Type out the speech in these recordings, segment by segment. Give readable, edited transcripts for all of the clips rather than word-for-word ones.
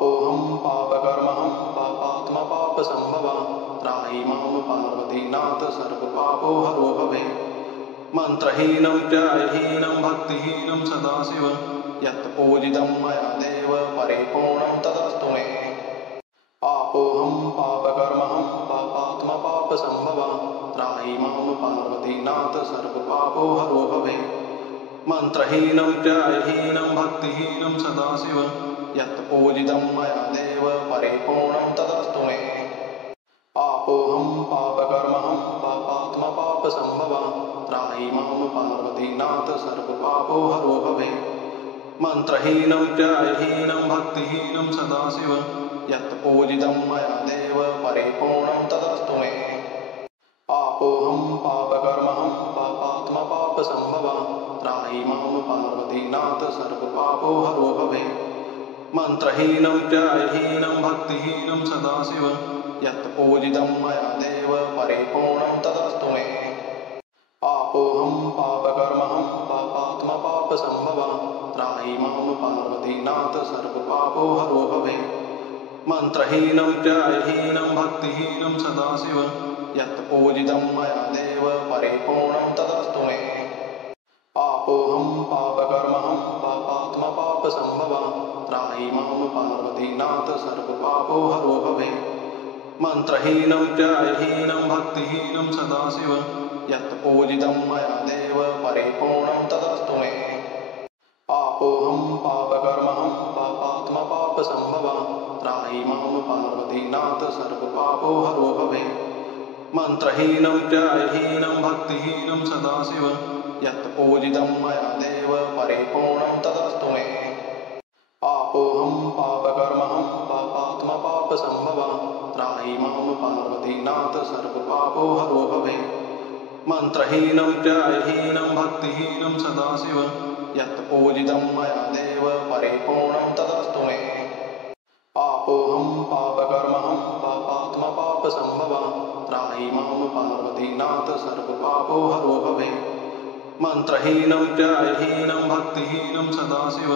पापोऽहं पापकर्महं पापात्मा पापसम्भवा त्राहि मां पार्वतीनाथ सर्वपापो हरो भवे। मन्त्रहीनं च भक्तिहीनं सदाशिव यत्पूजितं मया देव परिपूर्णं तदस्तु मे। पापोऽहं पापकर्महं पापात्मा पापसम्भवा त्राहि मां पार्वतीनाथ सर्वपापो हरो भवे। मन्त्रहीनं च भक्तिहीनं सदाशिव यत्पूजितं मया देव परिपूर्णं तदस्तु मे। पापोऽहं पापकर्महं पापात्मा पापसम्भवा त्राहि मां पार्वतीनाथ सर्वपापो हरो भवे। मन्त्रहीनं च भक्तिहीनं सदाशिव यत्पूजितं मया देव परिपूर्णं तदस्तु मे। पापोऽहं पापकर्महं पापात्मा पापसम्भवा त्राहि मां पार्वतीनाथ सर्वपापो हरो भवे। मन्त्रहीनं च भक्तिहीनं सदाशिव यत्पूजितं मया देव परिपूर्णं तदस्तु मे। पापोऽहं पापकर्महं पापात्मा पापसम्भवा त्राहि मां पार्वतीनाथ सर्वपापो हरो भवे। मन्त्रहीनं च भक्तिहीनं सदाशिव यत्पूजितं मया देव परिपूर्णं तदस्तु मे। पापोऽहं पापकर्महं पापात्मा पापसम्भवा त्राहि मां पार्वतीनाथ सर्वपापो हरो भवे। मन्त्रहीनं च भक्तिहीनं सदाशिव यत्पूजितं मया देव परिपूर्णं तदस्तु मे। पापोऽहं पापकर्महं पापात्मा पापसम्भवा त्राहि मां पार्वतीनाथ सर्वपापो हरो भवे। मन्त्रहीनं च भक्तिहीनं सदाशिव यत्पूजितं मया देव परिपूर्णं तदस्तु मे। पापोऽहं पापकर्महं पापात्मा पापसम्भवा त्राहि मां पार्वतीनाथ सर्वपापो हरो भवे। मन्त्रहीनं च भक्तिहीनं सदाशिव यत्पूजितं मया देव परिपूर्णं तदस्तु मे। पापोऽहं पापकर्महं पापात्मा पापसम्भवा त्राहि मां पार्वतीनाथ सर्वपापो हरो भवे। मन्त्रहीनं च भक्तिहीनं सदाशिव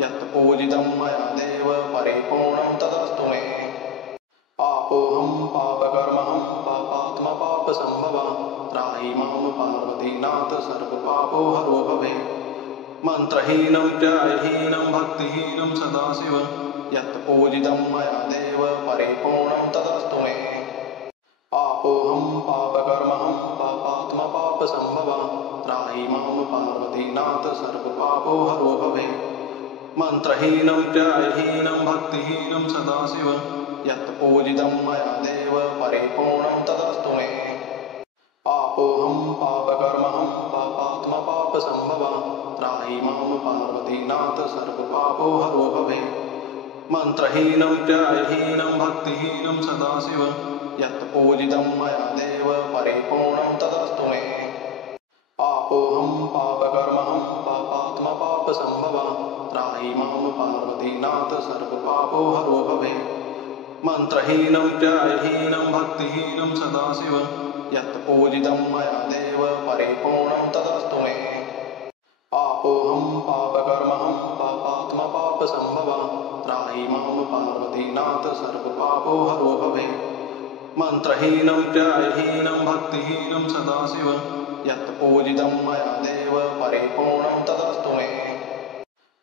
यत्पूजितं मया देव परिपूर्णं तदस्तु मे। पापोऽहं पापकर्महं पापात्मा पापसम्भवा त्राहि मां पार्वतीनाथ सर्वपापो हरो भवे। मन्त्रहीनं च भक्तिहीनं सदाशिव यत्पूजितं मया देव परिपूर्णं तदस्तु मे। पापोऽहं पापकर्महं पापात्मा पापसम्भवा त्राहि मां पार्वतीनाथ सर्वपापो हरो भवे। मन्त्रहीनं च भक्तिहीनं सदाशिव यत्पूजितं मया देव परिपूर्णं तदस्तु मे। पापोऽहं पापकर्महं पापात्मा पापसम्भवा त्राहि मां पार्वतीनाथ सर्वपापो हरो भवे। मन्त्रहीनं च भक्तिहीनं सदाशिव यत्पूजितं मया देव परिपूर्णं तदस्तु मे। पापोऽहं पापकर्महं पापात्मा पापसम्भवा त्राहि मां पार्वतीनाथ सर्वपापो हरो भवे। मन्त्रहीनं च भक्तिहीनं सदाशिव यत्पूजितं मया देव परिपूर्णं तदस्तु मे। पापोऽहं पापकर्महं पापात्मा पापसम्भवा त्राहि मां पार्वतीनाथ सर्वपापो हरो भवे। मन्त्रहीनं च भक्तिहीनं सदाशिव यत्पूजितं मया देव परिपूर्णं तदस्तु मे।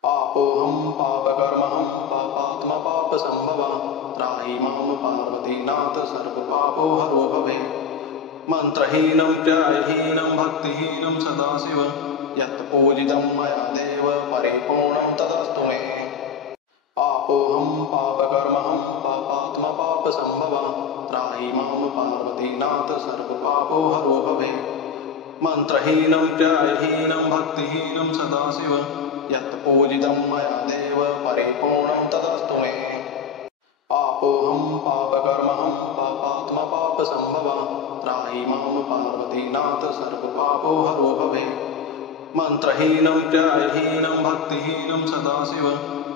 पापोऽहं पापकर्महं पापात्मा पापसम्भवा त्राहि मां पार्वतीनाथ सर्वपापो हरो भवे। मन्त्रहीनं च भक्तिहीनं सदाशिव यत्पूजितं मया देव परिपूर्णं तदस्तु मे। पापोऽहं पापकर्महं पापात्मा पापसम्भवा त्राहि मां पार्वतीनाथ सर्वपापो हरो भवे। मन्त्रहीनं च भक्तिहीनं सदाशिव यत्पूजितं मया देव परिपूर्णं तदस्तु मे। पापोऽहं पापकर्महं पापात्मा पापसम्भवा त्राहि मां पार्वतीनाथ सर्वपापो हरो भवे। मन्त्रहीनं च भक्तिहीनं सदाशिव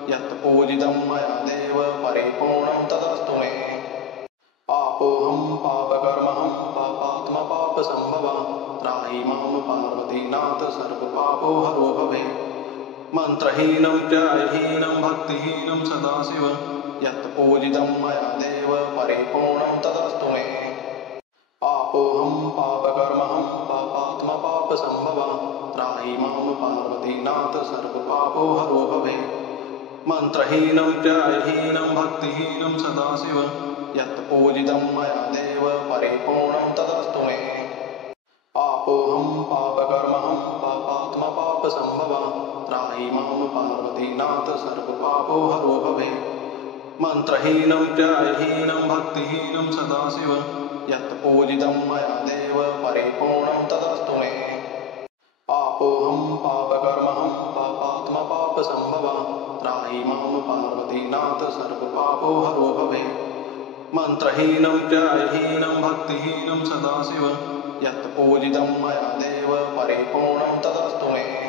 यत्पूजितं मया देव परिपूर्णं तदस्तु मे। पापोऽहं पापकर्महं पापात्मा पापसम्भवा त्राहि मां पार्वतीनाथ सर्वपापो हरो भवे। मन्त्रहीनं च भक्तिहीनं सदाशिव यत् पूजितं मया देव परिपूर्णं तदस्तु मे। पापोऽहं पापकर्महं पापात्मा पापसम्भवा त्राहि मां पार्वतीनाथ सर्वपापो हरो भवे। मन्त्रहीनं न्यायहीनं भक्तिहीनं सदाशिव यत् पूजितं मया देव परिपूर्णं तदस्तु मे। पापोऽहं पापकर्महं पापात्मा पापसम्भवा त्राहि मां पार्वतीनाथ सर्वपापो हरो भवे। मन्त्रहीनं न्यायहीनं भक्तिहीनं सदाशिव यत् पूजितं मया देव परिपूर्णं तदस्तु मे। पापोऽहं पापकर्महं पापात्मा पापसम्भवा त्राहि मां पार्वतीनाथ सर्वपापो हरो भवे। मन्त्रहीनं न्यायहीनं भक्तिहीनं सदाशिव यत् पूजितं मया देव परिपूर्णं तदस्तु मे।